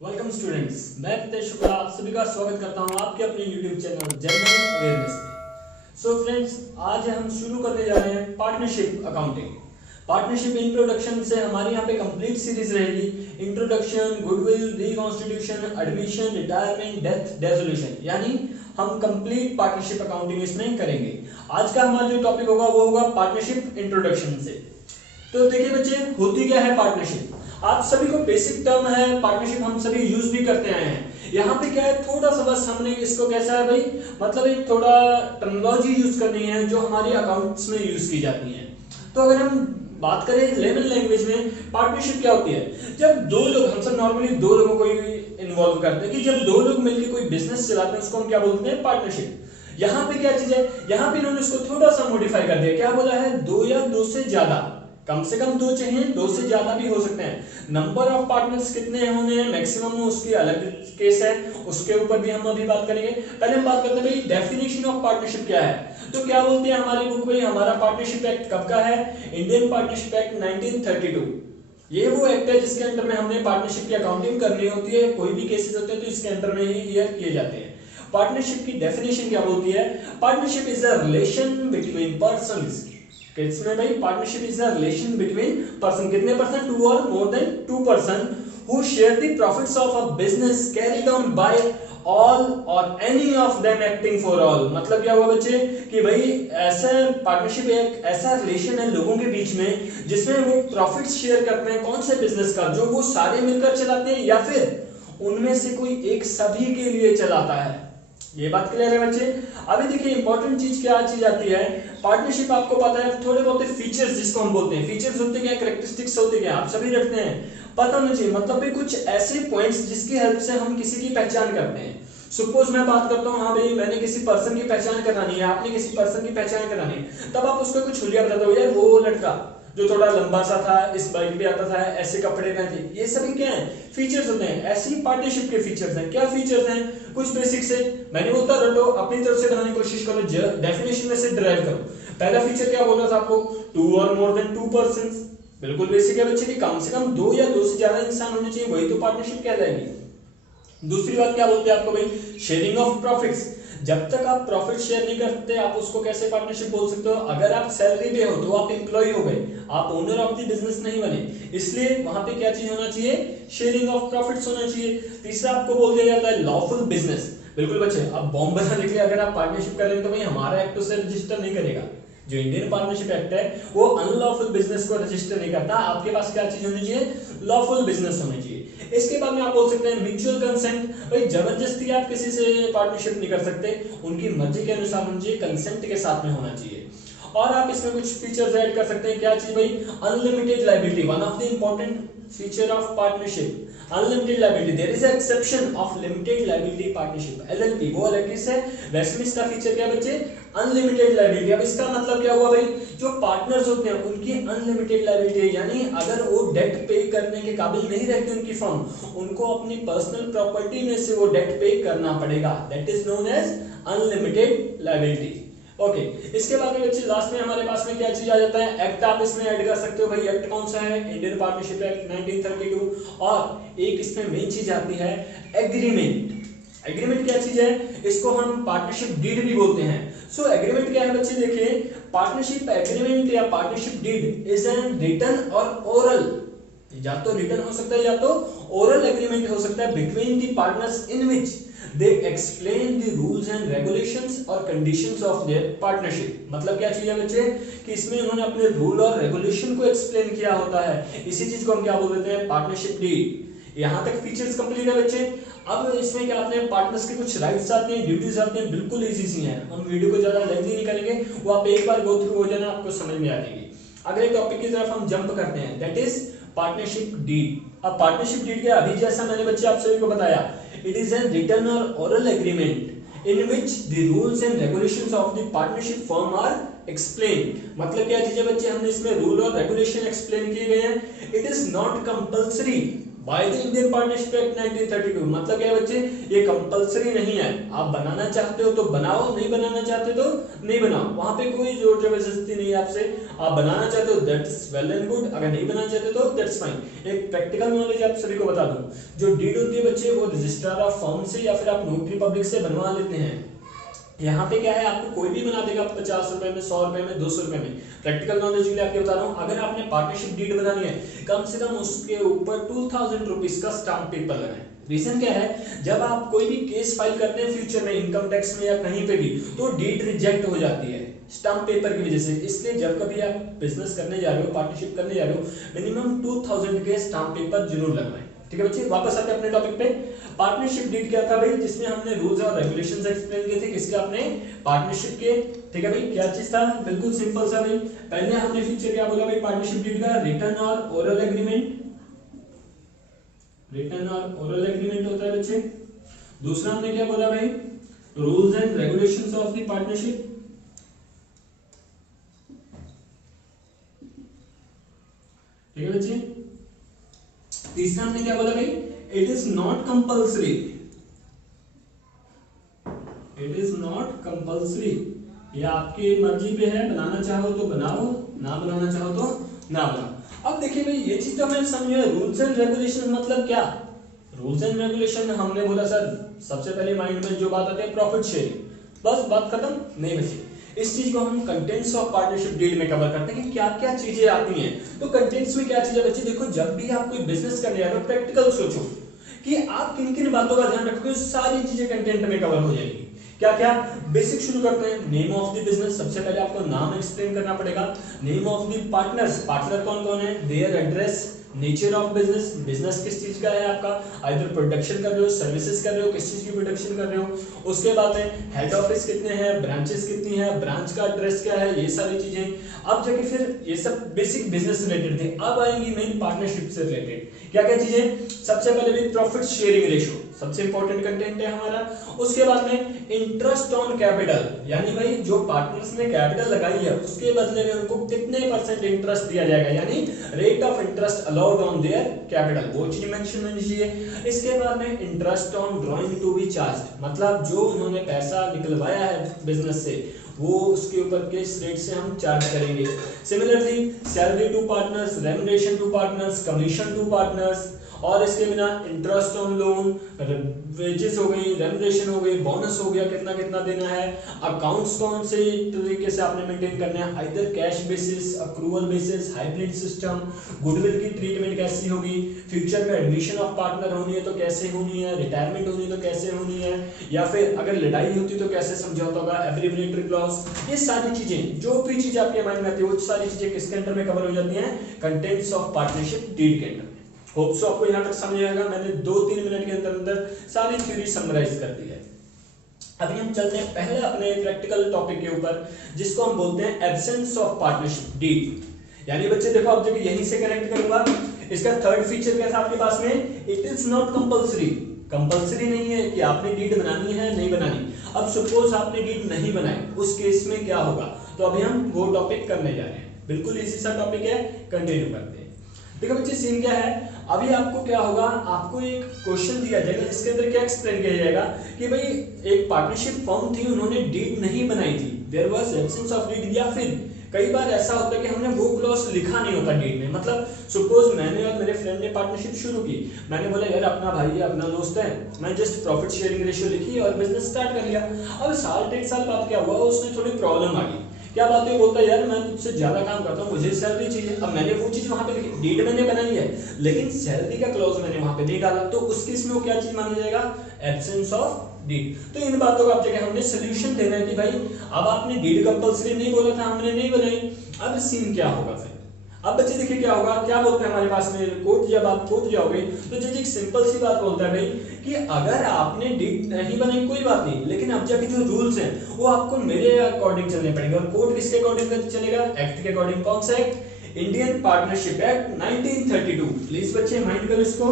Welcome students, मैं प्रीतेश शुक्ला आप सभी का स्वागत करता हूं आपके अपने यूट्यूब चैनल जनरल अवेयरनेस में। सो फ्रेंड्स, आज हम शुरू करने जा रहे हैं पार्टनरशिप अकाउंटिंग। पार्टनरशिप इंट्रोडक्शन से हमारी यहाँ पे कंप्लीट सीरीज रहेगी। Introduction, goodwill, reconstitution, admission, retirement, death, dissolution, यानी हम कंप्लीट पार्टनरशिप अकाउंटिंग इसमें करेंगे। आज का हमारा जो टॉपिक होगा वो होगा पार्टनरशिप इंट्रोडक्शन से। तो देखिए बच्चे, होती क्या है पार्टनरशिप? आप सभी को बेसिक टर्म है पार्टनरशिप, हम सभी यूज भी करते आए हैं। यहाँ पे क्या है, थोड़ा सा बस हमने इसको कैसा है भाई, मतलब एक थोड़ा टर्मिनोलॉजी यूज करनी है जो हमारी अकाउंट्स में यूज की जाती है। तो अगर हम बात करें लेमन लैंग्वेज में, पार्टनरशिप क्या होती है? जब दो लोग, हम सब नॉर्मली दो लोगों को इन्वॉल्व करते हैं कि जब दो लोग मिलकर कोई बिजनेस चलाते हैं उसको हम क्या बोलते हैं? पार्टनरशिप। यहाँ पे क्या चीज है, यहाँ पे इन्होंने इसको थोड़ा सा मॉडिफाई कर दिया। क्या बोला है? दो या दो से ज्यादा, कम से कम दो चाहिए, दो से ज्यादा भी हो सकते हैं। नंबर ऑफ पार्टनर्स कितने होने हैं मैक्सिमम, उसकी अलग केस है, उसके ऊपर भी हम अभी बात करेंगे। पहले हम बात करते हैं भाई डेफिनेशन ऑफ पार्टनरशिप क्या है। तो क्या बोलते हैं हमारी बुक में, हमारा पार्टनरशिप एक्ट कब का है? Indian partnership act 1932। ये वो एक्ट है जिसके अंडर में हमने पार्टनरशिप की अकाउंटिंग करनी होती है। कोई भी केसेस होते हैं तो इसके अंडर में ही क्लियर किए जाते हैं। पार्टनरशिप की डेफिनेशन क्या बोलती है? Partnership is a relation between persons. इसमें भाई partnership is a relation between person, कितने पर्सन? टू और more than two person who share the profits of a business carried on by all और any of them acting for all. मतलब क्या हुआ बच्चे कि भाई ऐसा पार्टनरशिप एक ऐसा रिलेशन है लोगों के बीच में जिसमें वो प्रॉफिट्स शेयर करते हैं। कौन से बिजनेस का? जो वो सारे मिलकर चलाते हैं या फिर उनमें से कोई एक सभी के लिए चलाता है। ये बात क्लियर है बच्चे? अभी देखिए इंपॉर्टेंट चीज क्या चीज आती है। पार्टनरशिप आपको पता है थोड़े बहुत फीचर्स जिसको हम बोलते हैं, फीचर्स होते क्या, कैरेक्टरिस्टिक्स होते क्या, आप सभी रखते हैं, पता होना चाहिए। मतलब भी कुछ ऐसे पॉइंट्स जिसकी हेल्प से हम किसी की पहचान करते हैं। सपोज मैं बात करता हूँ, हाँ भाई मैंने किसी पर्सन की पहचान करानी है, आपने किसी पर्सन की पहचान करानी है, तब आप उसको कुछ हुलिया बताते हो, यार वो लड़का जो थोड़ा लंबा सा था, इस बाइक पे आता था, ऐसे कपड़े पहनते। ये सभी क्या है? फीचर्स होते हैं। ऐसे ही पार्टनरशिप के फीचर्स हैं। क्या फीचर्स हैं? कुछ बेसिक से मैंने बोलता रटो, अपनी तरफ से बनाने की कोशिश करो, डेफिनेशन में से ड्राइव करो। पहला फीचर क्या बोल रहा था आपको? टू और मोर देन टू पर्सन। बिल्कुल बेसिक है बच्चे की, कम से कम दो या दो से ज्यादा इंसान होने चाहिए, वही तो पार्टनरशिप कहलाएगी। दूसरी बात क्या बोलते हैं आपको भाई? Sharing of profits. जब तक आप प्रॉफिट शेयर नहीं करते आप उसको कैसे पार्टनरशिप बोल सकते हो? अगर आप सैलरी पे हो तो आप एम्प्लॉय हो गए, आप ओनर ऑफ द बिजनेस नहीं बने। इसलिए वहां पे क्या चीज होना चाहिए? शेयरिंग ऑफ प्रॉफिट्स होना चाहिए। तीसरा आपको बोल दिया जाता है लॉफुल बिजनेस। बिल्कुल बच्चे, अब बॉम्ब बनाने के लिए अगर आप पार्टनरशिप कर रहे हैं तो भाई हमारा एक्ट उसे रजिस्टर नहीं करेगा। जो इंडियन पार्टनरशिप एक्ट है वो अनलॉफुल बिजनेस को रजिस्टर नहीं करता। आपके पास क्या चीज होनी चाहिए? लॉफुल बिजनेस होनी चाहिए। इसके बाद में आप बोल सकते हैं म्यूचुअल कंसेंट। भाई जबरदस्ती आप किसी से पार्टनरशिप नहीं कर सकते, उनकी मर्जी के अनुसार होना चाहिए, कंसेंट के साथ में होना चाहिए। और आप इसमें कुछ फीचर्स ऐड कर सकते हैं। क्या चीज भाई? Unlimited liability, one of the important feature of partnership. Unlimited liability, there is exception of limited liability partnership, LLP, वो अलग चीज है। वैसे में इसका फीचर क्या बच्चे? Unlimited liability. अब इसका मतलब क्या हुआ भाई? जो पार्टनर्स होते हैं उनकी अनलिमिटेड लायबिलिटी है, यानी अगर वो डेट पे करने के काबिल नहीं रहते उनकी फर्म, उनको अपनी पर्सनल प्रॉपर्टी में से वो डेट पे करना पड़ेगा। That is known as unlimited liability. Okay, इसके बाद में बच्चे लास्ट में हमारे पास में क्या चीज आ जाता है? एक्ट आप इसमें ऐड कर सकते हो। भाई एक्ट कौन सा है? Indian partnership act 1932। और एक इसमें मेन चीज आती है एग्रीमेंट। एग्रीमेंट क्या चीज है? इसको हम पार्टनरशिप डीड भी बोलते हैं। सो एग्रीमेंट क्या है बच्चे? देखिए, पार्टनरशिप एग्रीमेंट या partnership deed is an written और ओरल, या तो रिटन हो सकता है या तो ओरल एग्रीमेंट हो सकता है between the partners in which they explain the rules and regulations और कंडीशंस ऑफ देयर पार्टनरशिप। मतलब क्या चीज है बच्चे कि इसमें उन्होंने अपने रूल और रेगुलेशन को एक्सप्लेन किया होता है। इसी चीज को हम क्या बोल देते हैं? Partnership deed. यहां तक फीचर्स कंप्लीट है बच्चे। अब इसमें क्या आते हैं? पार्टनर्स के कुछ राइट्स आते हैं, ड्यूटीज आते हैं, बिल्कुल इजी सी हैं। हम वीडियो को ज्यादा लेंथी नहीं करेंगे, वो आप एक बार गो थ्रू हो जाना, आपको समझ में आ जाएगी। अगले टॉपिक की तरफ हम जंप करते हैं, दैट इज पार्टनरशिप डीड। अब पार्टनरशिप डीड क्या? अभी जैसा मैंने बच्चे आप सभी को बताया, इट इज एन रिटन और oral agreement in which the rules and regulations of the partnership firm are explain. मतलब क्या चीज है बच्चे? हमने इसमें रूल और रेगुलेशन एक्सप्लेन किए गए हैं। It is not compulsory by the Indian partnership act 1932। मतलब क्या है बच्चे, ये कंपलसरी नहीं है, आप बनाना चाहते हो तो बनाओ, नहीं बनाना चाहते तो नहीं बनाओ, वहां पे कोई जोर जबरदस्ती नहीं है आपसे। आप बनाना चाहते हो दैट्स वेल एंड गुड, अगर नहीं बनाना चाहते तो दैट्स फाइन। एक प्रैक्टिकल नॉलेज आप सभी को बता दूं, जो डीड होती है बच्चे वो रजिस्ट्रार ऑफ फर्म से या फिर आप नोटरी पब्लिक से बनवा लेते हैं। यहाँ पे क्या है, आपको कोई भी बना देगा 50 रुपए में, 100 रुपए में, 200 रुपए में। प्रैक्टिकल नॉलेज के लिए आपको बता रहा हूँ, अगर आपने पार्टनरशिप डीड बनानी है, कम से कम उसके ऊपर 2000 रुपीज का स्टाम्प पेपर लगाएं। रीजन क्या है, जब आप कोई भी केस फाइल करते हैं फ्यूचर में इनकम टैक्स में या कहीं पे भी, तो डीड रिजेक्ट हो जाती है स्टाम्प पेपर की वजह से। इसलिए जब कभी आप बिजनेस करने जा रहे हो, पार्टनरशिप करने जा रहे हो, मिनिमम 2000 के स्टाम्प पेपर जरूर लगवाएं। ठीक है बच्चे, वापस आते हैं अपने टॉपिक पे। पार्टनरशिप डीड क्या था भाई, जिसमें हमने रूल्स और रेगुलेशंस एक्सप्लेन किए थे, किसके, अपने पार्टनरशिप के। ठीक है भाई, क्या चीज था, बिल्कुल सिंपल सा भाई। पहले हमने फीचर क्या बोला भाई पार्टनरशिप डीड का, रिटन और ओरल एग्रीमेंट। रिटन और ओरल एग्रीमेंट होता है बच्चे। दूसरा हमने क्या बोला भाई, rules and regulations of the partnership. ठीक है बच्चे। तीसरा हमने क्या बोला भाई, it is not compulsory. It is not compulsory, ये आपकी मर्जी पे है, बनाना चाहो तो बनाओ, ना बनाना चाहो तो ना बनाओ। अब देखिए भाई, ये चीज तो हमें समझे, रूल्स एंड रेगुलेशन मतलब क्या। रूल्स एंड रेगुलेशन हमने बोला सर, सबसे पहले माइंड में जो बात आती है प्रॉफिट शेयरिंग, बस बात खत्म। नहीं बची, इस चीज को हम कंटेंट्स ऑफ पार्टनरशिप डीड में कवर करते हैं कि क्या क्या चीजें आती हैं। तो कंटेंट्स में क्या चीजें बच्चे, देखो जब भी आप कोई बिजनेस करने जा रहे हो, प्रैक्टिकल सोचो कि आप किन किन बातों का ध्यान रखोगे, सारी चीजें कंटेंट में कवर हो जाएगी। क्या क्या, बेसिक शुरू करते हैं, नेम ऑफ द बिजनेस। सबसे पहले आपको नाम एक्सप्लेन करना पड़ेगा। Name of the partners, partner कौन कौन है, their address, nature of business, business किस चीज का है आपका, आइदर प्रोडक्शन कर रहे हो, सर्विसेज कर रहे हो, किस चीज की प्रोडक्शन कर रहे हो। उसके बाद में हेड ऑफिस कितने हैं, ब्रांचेस कितनी है, ब्रांच का एड्रेस क्या है, ये सारी चीजें। अब जाके फिर ये सब बेसिक बिजनेस रिलेटेड थे। अब आएंगी मेन पार्टनरशिप से रिलेटेड क्या क्या चीजें। सबसे पहले भी प्रॉफिट शेयरिंग रेशियो, सबसे इंपॉर्टेंट कंटेंट है हमारा। उसके बाद में इंटरेस्ट ऑन कैपिटल, यानी भाई जो पार्टनर्स ने कैपिटल लगाई है उसके बदले में उनको कितने % इंटरेस्ट दिया जाएगा, यानी rate of interest allowed on their capital, वो चीज मेंशन होनी चाहिए। इसके बाद में interest on drawing to be charged, मतलब जो उन्होंने पैसा निकलवाया है बिजनेस से, वो उसके ऊपर किस रेट से हम चार्ज करेंगे। Similarly salary to partners, remuneration to partners, commission to partners, और इसके बिना इंटरेस्ट ऑन लोन, वेजेस हो गई, रेम्युनरेशन हो गई, बोनस हो गया, कितना कितना देना है। अकाउंट्स कौन से तरीके से आपने मेंटेन करने हैं, either cash basis, accrual basis, hybrid system, goodwill की ट्रीटमेंट कैसी होगी, फ्यूचर में एडमिशन ऑफ पार्टनर होनी है तो कैसे होनी है, रिटायरमेंट होनी है तो कैसे होनी है, या फिर अगर लड़ाई होती तो कैसे समझौता होगा, एब्रिविएटरी क्लॉज। ये सारी चीजें, जो भी चीजें आपके माइंड में आती है, वो सारी चीजें किसके अंडर में कवर हो जाती हैं, कंटेंट्स ऑफ पार्टनरशिप डीड के अंडर। होप सो आपको यहां तक समझ आएगा। मैंने 2-3 मिनट के अंदर अंदर सारी थ्योरी समराइज कर दी है। अभी हम चलते हैं पहले अपने प्रैक्टिकल टॉपिक के ऊपर, जिसको हम बोलते हैं एब्सेंस ऑफ पार्टनरशिप डीड। यानी बच्चे देखो, अब जब यहीं से कनेक्ट करूंगा, इसका थर्ड फीचर क्या था आपके पास में, it is not compulsory. Compulsory नहीं है कि आपने डीड बनानी है, नहीं बनानी। अब सपोज आपने डीड नहीं बनाई, उस केस में क्या होगा, तो अभी हम वो टॉपिक करने जा रहे हैं। बिल्कुल इजी सा टॉपिक है, कंटिन्यू करते हैं। देखो बच्चे सीन क्या है, अभी आपको क्या होगा, आपको एक क्वेश्चन दिया जाएगा जिसके अंदर क्या एक्सप्लेन किया जाएगा कि भाई एक पार्टनरशिप फर्म थी, उन्होंने डीड नहीं बनाई थी, there was absence of deed, या फिर कई बार ऐसा होता है कि हमने वो क्लॉज लिखा नहीं होता डीड में। मतलब सपोज मैंने और मेरे फ्रेंड ने पार्टनरशिप शुरू की, मैंने बोला यार अपना भाई है, अपना दोस्त है, मैं जस्ट प्रॉफिट शेयरिंग रेशियो लिखी और बिजनेस स्टार्ट कर लिया। अब साल 1.5 साल बाद क्या हुआ, उसमें थोड़ी प्रॉब्लम आ गई। क्या बात है, बोलता है यार मैं तुझसे ज्यादा काम करता हूँ, मुझे सैलरी चाहिए। अब मैंने वो चीज वहां पे लिखी, डीड मैंने बनाई है, लेकिन सैलरी का क्लॉज मैंने वहां पे नहीं डाला, तो उस केस में वो क्या चीज माना जाएगा, एब्सेंस ऑफ डीड। तो इन बातों का आप जगह हमने सोल्यूशन देना है कि भाई अब आपने डीड कंपल्सरी नहीं बोला था, हमने नहीं बनाई, अब सीन क्या होगा फिर। अब बच्चे देखिए क्या होगा, क्या बोलते हैं हमारे पास में कोर्ट, जब आप कोर्ट जाओगे तो जज एक सिंपल सी बात बोलता है भाई कि अगर आपने डीड नहीं बनाई कोई बात नहीं, लेकिन अब जाके जो रूल्स हैं वो आपको मेरे अकॉर्डिंग चलने पड़ेंगे। और कोर्ट किसके अकॉर्डिंग चलेगा, एक्ट के अकॉर्डिंग। कौन सा act, Indian partnership act 1932। Please बच्चे माइंड करो इसको,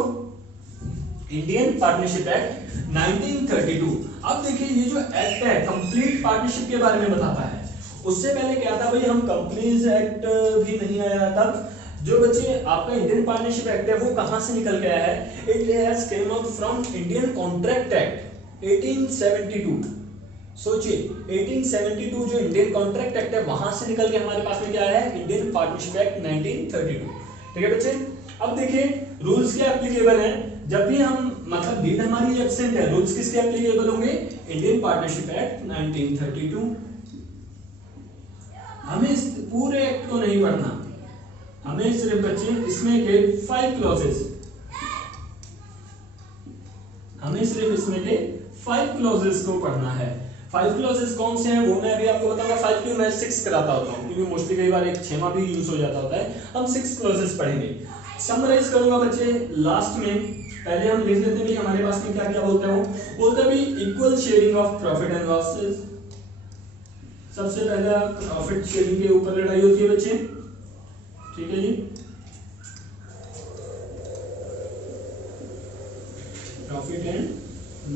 इंडियन पार्टनरशिप एक्ट 1932। अब देखिए ये जो एक्ट है कंप्लीट पार्टनरशिप के बारे में बताता है। उससे पहले क्या था भाई, हम कंपनीज एक्ट भी नहीं आया तब, जो बच्चे आपका इंडियन पार्टनरशिप एक्ट है वो कहां से निकल के आया है? It has came out from Indian contract act 1872। सोचिए 1872 जो इंडियन कॉन्ट्रैक्ट एक्ट है वहां से निकल के हमारे पास में क्या है? Indian partnership act 1932। ठीक है बच्चे, अब देखिए रूल्स क्या एप्लीकेबल है जब भी हम मतलब डीड हमारी एब्सेंट है, रूल्स किसके एप्लीकेबल होंगे? Indian partnership act 1932। हमें इस पूरे एक्ट को नहीं पढ़ना, हमें सिर्फ बच्चे इसमें के 5 क्लॉजेस, हमें सिर्फ इसमें के 5 क्लॉजेस को पढ़ना है। 5 क्लॉजेस कौन से हैं वो मैं अभी आपको बताऊंगा। 5 क्यों मैं 6 कराता होता हूँ क्योंकि मोस्टली कई बार एक 6वां भी यूज हो जाता होता है। हम 6 क्लॉजेस पढ़ेंगे, समराइज करूंगा बच्चे लास्ट में। पहले हम लिख लेते हैं हमारे पास में क्या क्या बोलता है वो बोलता है equal sharing of profit and losses. सबसे पहला प्रॉफिट शेयरिंग के ऊपर लड़ाई होती है बच्चे, ठीक है जी, प्रॉफिट एंड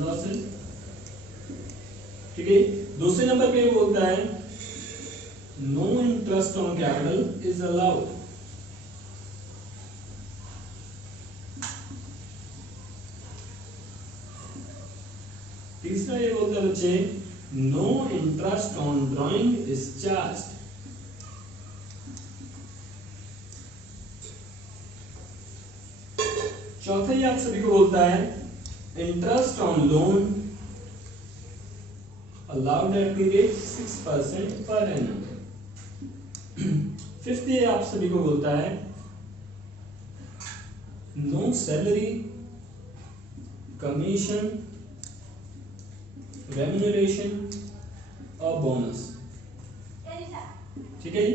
लॉसेस, ठीक है। दूसरे नंबर पे बोलता है no interest on capital is allowed. तीसरा ये बोलता है बच्चे no interest on drawing is charged. चौथा ये आप सभी को बोलता है interest on loan allowed at the rate 6% per annum. Fifth ये आप सभी को बोलता है नो सैलरी, कमीशन, रेम्यूनरेशन और बोनस, ठीक है जी।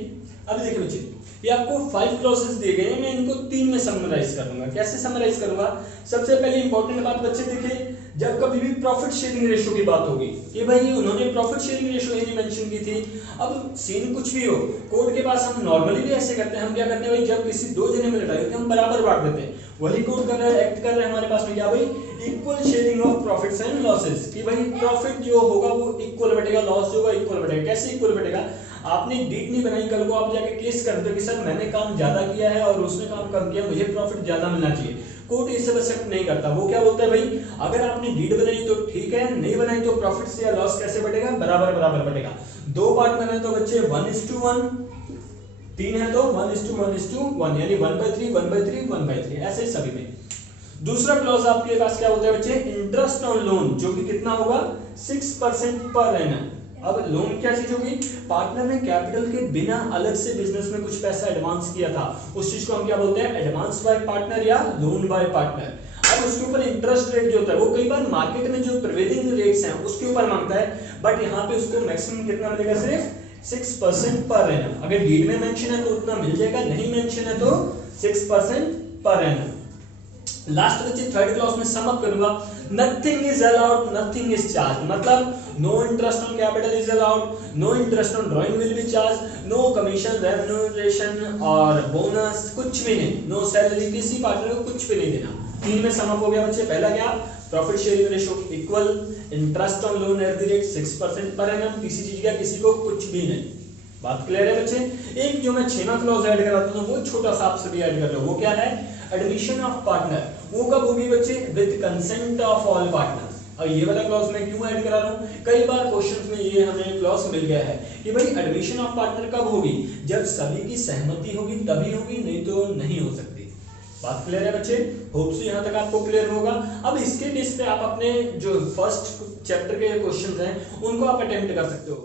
अब देखिए बच्चे ये आपको 5 क्लॉसेस दिए गए हैं, मैं इनको 3 में समराइज करूंगा। कैसे समराइज करूंगा? सबसे पहले इंपॉर्टेंट बात बच्चे देखिए, जब कभी भी प्रॉफिट शेयरिंग रेशियो की बात होगी कि भाई उन्होंने प्रॉफिट शेयरिंग रेशियो ही नहीं मेंशन की थी। अब सीन कुछ भी हो, कोर्ट के पास हम नॉर्मली भी ऐसे करते हैं, हम क्या करते हैं भाई जब किसी 2 जने में लड़ाई होती है हम बराबर बांट देते हैं। वही कोर्ट कर रहा है, एक्ट कर रहा है हमारे पास में क्या भाई equal sharing of profits and losses, कि भाई प्रॉफिट जो होगा वो इक्वल बटेगा, लॉस जो होगा इक्वल बटेगा। कैसे इक्वल बटेगा? आपने डीड नहीं बनाई, कल को आप जाके केस करते हो कि सर मैंने काम ज्यादा किया है और उसने काम कम किया, मुझे प्रॉफिट ज्यादा मिलना चाहिए। कोर्ट इससे एक्सेप्ट नहीं करता। वो क्या बोलता है भाई अगर आपने डीड बनाई तो ठीक है, नहीं बनाई तो प्रॉफिट से या लॉस कैसे बटेगा? बराबर बराबर बटेगा। 2 पार्टनर है तो बच्चे 1:1, 3 है तो 1:1:1, यानी 1/3 1/3 1/3, ऐसे ही सभी में। दूसरा क्लॉज आपके पास क्या होता है बच्चे इंटरेस्ट ऑन लोन, जो कि कितना होगा 6% पर एनम। अब लोन क्या चीज होगी? पार्टनर ने कैपिटल के बिना अलग से बिजनेस में कुछ पैसा एडवांस किया था, उस चीज को हम क्या बोलते हैं? एडवांस बाय पार्टनर या लोन बाय पार्टनर। अब उसके ऊपर इंटरेस्ट रेट जो होता है वो कई बार मार्केट में जो प्रिवेलिंग रेट्स हैं उसके ऊपर मांगता है, बट यहाँ पे उसको मैक्सिमम कितना मिलेगा? सिर्फ 6% पर एनम। अगर डीड में मेंशन है तो उतना मिल जाएगा, नहीं मेंशन है तो 6% पर एनम। लास्ट बच्चे थर्ड क्लॉज में सम अप करूंगा, nothing is allowed, nothing is charge. मतलब no interest on capital is allowed, no interest on drawing will be charge, no commission, remuneration और बोनस कुछ भी नहीं, नो सैलरी, किसी partner को कुछ भी नहीं देना। 3 में सम अप हो गया बच्चे। पहला क्या? Profit sharing ratio equal, interest on loan eight the rate 6% per annum, किसी चीज का किसी को कुछ भी नहीं। बात क्लियर है बच्चे? एक जो मैं 6वां क्लॉज ऐड कराता हूं वो छोटा सा आप सभी ऐड कर लो। वो क्या है? Admission of partner. वो कब होगी बच्चे? With consent of all partners. और ये वाला क्लॉज मैं क्यों ऐड करा रहा हूं? कई बार क्वेश्चंस में ये हमें क्लॉज मिल गया है कि भाई एडमिशन ऑफ पार्टनर कब होगी? जब सभी की सहमति होगी तभी होगी, नहीं तो नहीं हो सकती। बात क्लियर है बच्चे? होप सो यहां तक आपको क्लियर होगा। अब इसके बेस पे आप अपने जो फर्स्ट चैप्टर के क्वेश्चंस हैं उनको आप अटेम्प्ट कर सकते हो।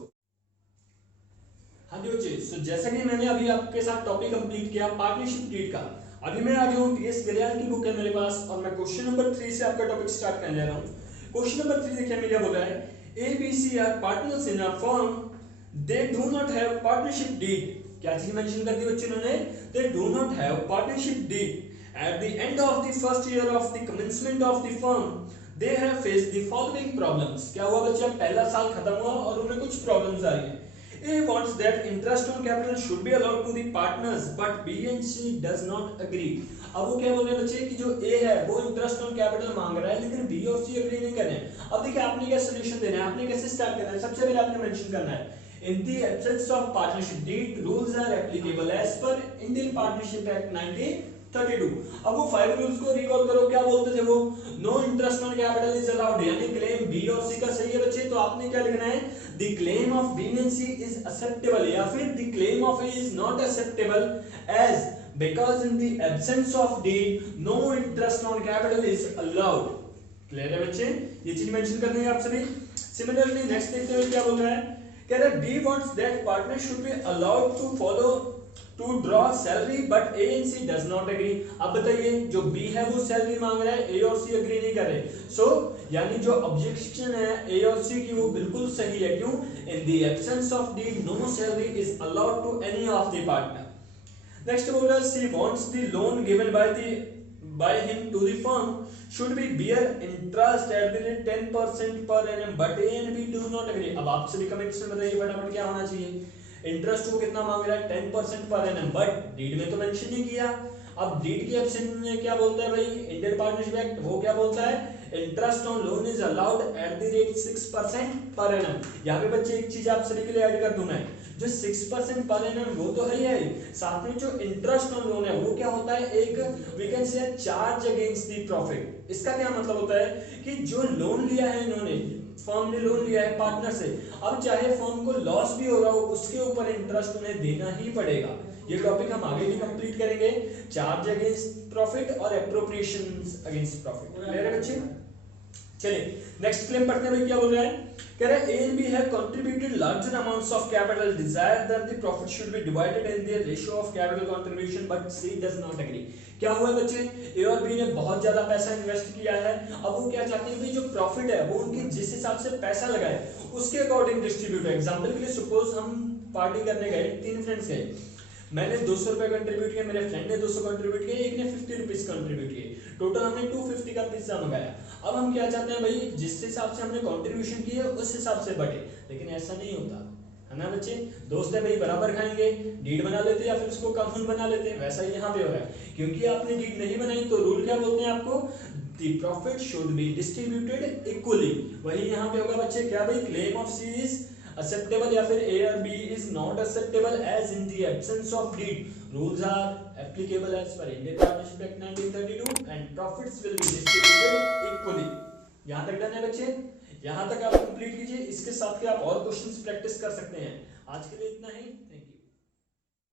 हाँ जी बच्चे, सो जैसा कि मैंने अभी आपके साथ टॉपिक कंप्लीट किया पार्टनरशिप डीड का, अभी मैं आ गया हूँ टीएस गलियाल की बुक है मेरे पास और मैं क्वेश्चन नंबर 3 से आपका टॉपिक स्टार्ट करने जा रहा हूँ। क्वेश्चन नंबर 3 देखिए हमें क्या बोला है, ABC are partners in a firm, they do not have partnership deed. क्या चीज मेंशन कर दी बच्चे इन्होंने? They do not have partnership deed at the end of the first year of the commencement of the firm, they have faced the following problems. क्या हुआ बच्चे? पहला साल खत्म हुआ और उन्हें कुछ प्रॉब्लम्स आ रही है। A wants that interest on capital should be allowed to the partners, but B and C does not agree. अब वो क्या बोल रहे हैं बच्चे कि जो A है वो इंटरेस्ट ऑन कैपिटल मांग रहा है लेकिन B और C एग्री नहीं कर रहे हैं। अब देखिए आपने क्या सोल्यूशन देना है, आपने कैसे स्टार्ट करना है? सबसे पहले आपने मेंशन करना है In the absence of partnership deed, rules are applicable as per Indian Partnership Act 1932. अब वो 5 रूल्स को रिकॉल करो, क्या बोलते थे वो? No interest on capital is allowed, यानी क्लेम बी और सी का सही है बच्चे, तो आपने क्या लिखना है? The claim of B and C is acceptable, या फिर the claim of A is not acceptable as because in the absence of deed no interest on capital is allowed. Clear है बच्चे? ये चीज मेंशन करनी है आप सभी। सिमिलरली नेक्स्ट देखते हैं क्या बोल रहा है, कह रहा है B wants that partner should be allowed to follow to draw salary but A and C does not agree. अब बताइए, जो बी है वो सैलरी मांग रहा है, ए और सी एग्री नहीं कर रहे, सो यानी जो ऑब्जेक्शन है ए और सी की वो बिल्कुल सही है। क्यों? In the absence of deed no salary is allowed to any of the partner. Next बोल रहा है she wants the loan given by him to the firm should be bear interest at the rate 10% per annum but A and B do not agree। अब आप सभी comments में बताइए फटाफट क्या होना चाहिए? इंटरेस्ट वो कितना मांग रहा है? 10% पर एनम, बट डीड में तो मेंशन नहीं किया। अब डीड के एब्सेंस में क्या बोलता है भाई इंडियन पार्टनरशिप एक्ट? वो क्या बोलता है? Interest on loan is allowed at the rate 6% per annum. यहाँ पे बच्चे एक चीज आप सभी के लिए ऐड कर दूं मैं, जो 6% पर एनम वो तो है ही, साथ में जो इंटरेस्ट ऑन लोन है वो क्या होता है? एक we can say charge against the profit. इसका क्या मतलब होता है कि जो लोन लिया है इन्होंने, फर्म ने लोन लिया है पार्टनर से, अब चाहे फर्म को लॉस भी हो रहा हो उसके ऊपर इंटरेस्ट उन्हें देना ही पड़ेगा। ये टॉपिक हम आगे भी कंप्लीट करेंगे, चार्ज अगेंस्ट प्रॉफिट और एप्रोप्रिएशंस अगेंस्ट प्रॉफिट। क्लियर है बच्चे? चलिए नेक्स्ट क्लेम पढ़ते हैं भाई क्या बोल रहा है, कह रहा है A and B have contributed larger amounts of capital, desire that the profit should be divided in their ratio of capital contribution but C does not agree. क्या हुआ बच्चे? ए और बी ने बहुत ज्यादा पैसा इन्वेस्ट किया है, अब वो क्या चाहते हैं भाई जो प्रॉफिट है वो उनके जिस हिसाब से पैसा लगाए उसके अकॉर्डिंग डिस्ट्रीब्यूट है। एग्जांपल के लिए सपोज हम पार्टी करने गए, 3 फ्रेंड्स गए, मैंने 200 रुपए कंट्रीब्यूट किया, मेरे फ्रेंड ने 200 कंट्रीब्यूट किया, एक ने 50 रुपीज कंट्रीब्यूट किए, टोटल हमने 250 का पिज्जा मंगाया। अब हम क्या चाहते हैं भाई जिस हिसाब से हमने कंट्रीब्यूशन किया उस हिसाब से बटे, लेकिन ऐसा नहीं होता है ना बच्चे। दोस्त है भाई बराबर खाएंगे, डीड बना लेते या फिर उसको कानून बना लेते, वैसा ही यहाँ पे हो रहा है। क्योंकि आपने डीड नहीं बनाई तो रूल क्या बोलते हैं आपको? The profit should be distributed equally। वही यहाँ पे होगा बच्चे, क्या भाई claim of C is acceptable या फिर A or B is not acceptable as in the absence of deed. Rules are applicable as per Indian Partnership Act 1932 and profits will be distributed equally। यहाँ तक done है बच्चे? यहाँ तक आप complete कीजिए, इसके साथ के आप और क्वेश्चंस प्रैक्टिस कर सकते हैं। आज के लिए इतना ही, थैंक यू।